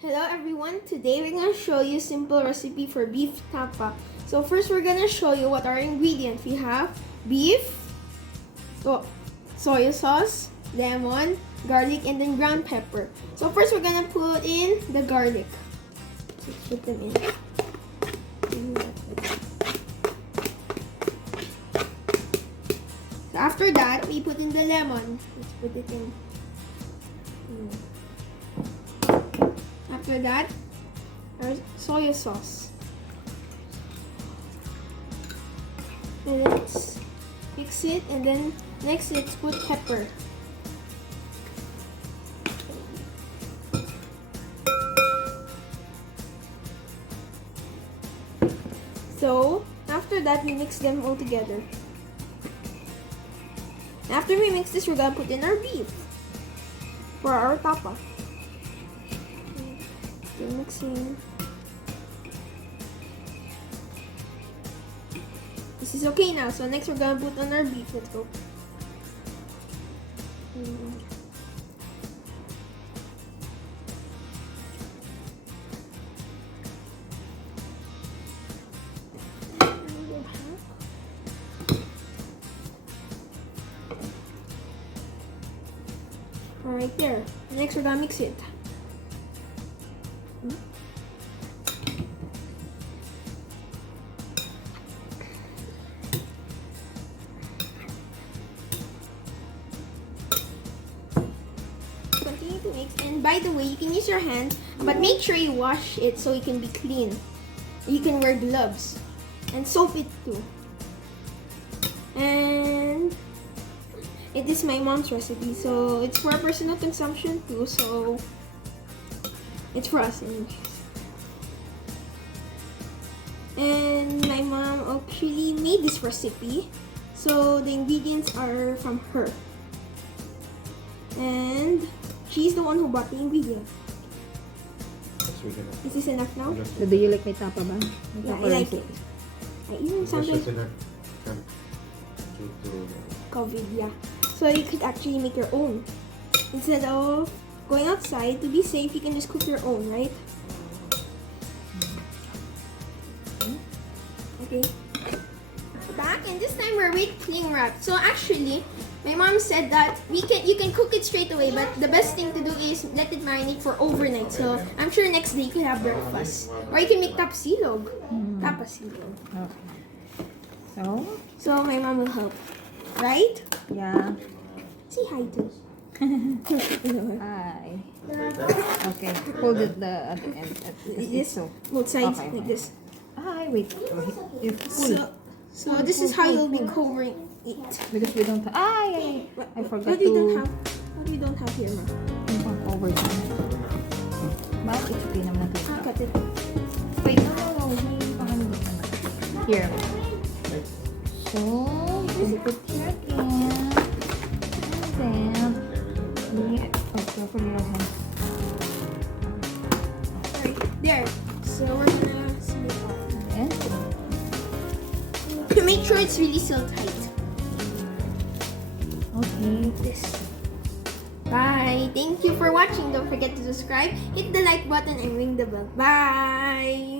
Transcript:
Hello everyone, today we're going to show you simple recipe for beef tapa. So first we're going to show you what our ingredients. We have beef, soy sauce, lemon, garlic, and then ground pepper. So first we're going to put in the garlic. Let's put them in. So after that, we put in the lemon. Let's put it in. After that, our soy sauce. And let's mix it, and then next let's put pepper. So after that, we mix them all together. After we mix this, we're gonna put in our beef for our tapa. Still mixing. This is okay now. So next we're gonna put on our beef. Let's go. Alright, there. Next we're gonna mix it. Continue to mix, and by the way, you can use your hand, but make sure you wash it so it can be clean. You can wear gloves and soap it too. And it is my mom's recipe, so it's for personal consumption too, so it's for us anyways. And my mom actually made this recipe, so the ingredients are from her. And she's the one who bought the ingredients. Is this enough now? So do you like my tapa ba? Yeah, I like it. I even sometimes COVID, yeah. So you could actually make your own. Instead of going outside, to be safe, you can just cook your own, right? Okay. Back, and this time we're with cling wrap. So actually, my mom said that you can cook it straight away, but the best thing to do is let it marinate for overnight. So I'm sure next day you can have breakfast. Or you can make tapsilog. Tapasilog. Okay. So my mom will help. Right? Yeah. Say hi to. Hi. Okay. Hold it the other end. This, So. both sides, Okay. like this. Hi. Wait. You're full. So this is how you'll be covering it. Because we don't have. I forgot What do you don't have here, ma? Over time. But it's okay naman. Cut it. Wait. No. Here. So you put here again. And then for your hand. Alright, there. So we're gonna split it off. And Make sure it's really still tight. okay. This. Bye. Thank you for watching. Don't forget to subscribe, hit the like button, and ring the bell. Bye.